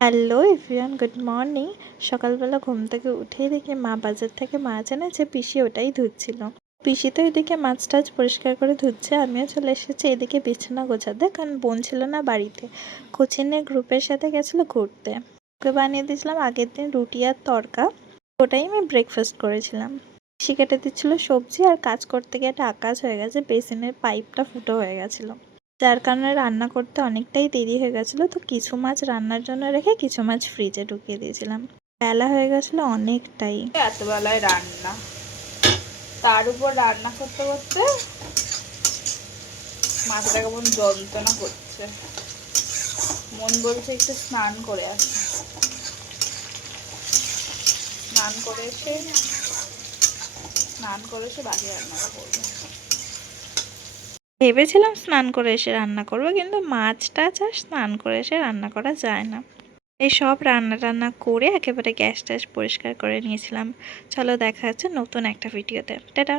Hello everyone, good morning. সকালবেলা ঘুম থেকে উঠেই দেখি মা বাজার থেকে মাছ এনেছে, পিসি ওটাই ধুচ্ছিল। পিসি তো এদিকে মাছ টাছ পরিষ্কার করে ধুচ্ছে, আমিও চলে এসেছি এদিকে বিছানা গোছাতে, কারণ বোন ছিল না বাড়িতে, কোচিনের গ্রুপের সাথে গেছিলো ঘুরতে। ওকে বানিয়ে দিয়েছিলাম আগের দিন রুটি আর তড়কা, ওটাই আমি ব্রেকফাস্ট করেছিলাম। পিসি কেটে দিচ্ছিল সবজি, আর কাজ করতে গিয়ে একটা আকাশ হয়ে গেছে, বেসিনের পাইপটা ফুটো হয়ে গেছিলো, যার কারণে রান্না করতে অনেকটাই দেরি হয়ে গেছিলো। তো কিছু মাছ রান্নার জন্য রেখে কিছু মাছ ফ্রিজে ঢুকিয়ে দিয়েছিলাম। বেলা হয়ে গেছিলো অনেকটাই। এত বেলায় রান্না, তার উপর রান্না করতে করতে মাথাটা কেমন যন্ত্রণা করছে। মন বলছে একটু স্নান করে আসি। স্নান করে এসে বাকি রান্নাটা করবো। ভেবেছিলাম স্নান করে এসে রান্না করবো, কিন্তু মাছ টাছ আর স্নান করে এসে রান্না করা যায় না। এই সব রান্না টান্না করে একেবারে গ্যাস ট্যাস পরিষ্কার করে নিয়েছিলাম। চলো দেখা যাচ্ছে নতুন একটা ভিডিওতে। টাটা।